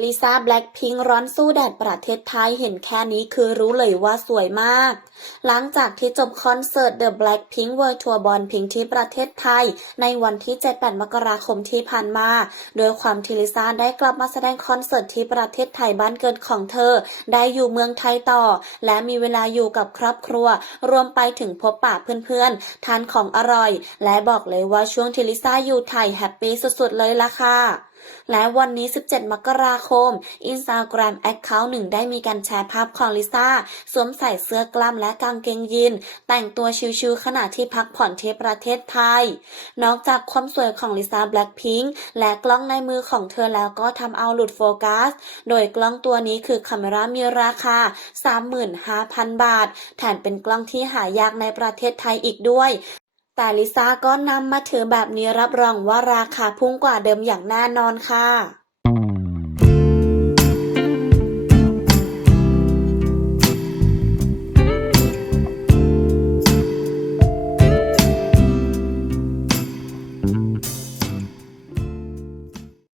ลิซ่าแบล็คพิงค์ร้อนสู้แดดประเทศไทยเห็นแค่นี้คือรู้เลยว่าสวยมาก หลังจากที่จบคอนเสิร์ต The Blackpink World Tour b o n Pink ที่ประเทศไทย ในวันที่ 7-8 มกราคมที่ผ่านมา โดยความที่ลิซ่าได้กลับมาแสดงคอนเสิร์ตที่ประเทศไทยบ้านเกิดของเธอ ได้อยู่เมืองไทยต่อ และมีเวลาอยู่กับครอบครัว รวมไปถึงพบปะเพื่อนๆทานของอร่อย และบอกเลยว่าช่วงที่ลิซ่าอยู่ไทยแฮปปี้สุดๆเลยล่ะค่ะ และวันนี้ 17 มกราคม Instagram Account หนึ่งได้มีการแชร์ภาพของลิซ่า สวมใส่เสื้อกล้ามและกางเกงยีน แต่งตัวชิวๆขณะที่พักผ่อนที่ประเทศไทย นอกจากความสวยของลิซ่าแบล็คพิงค์และกล้องในมือของเธอแล้วก็ทำเอาหลุดโฟกัส โดยกล้องตัวนี้คือคาเมรามีราคา 35,000 บาท แถมเป็นกล้องที่หายากในประเทศไทยอีกด้วย แต่ลิซ่าก็นำมาถือแบบนี้รับรองว่าราคาพุ่งกว่าเดิมอย่างแน่นอนค่ะ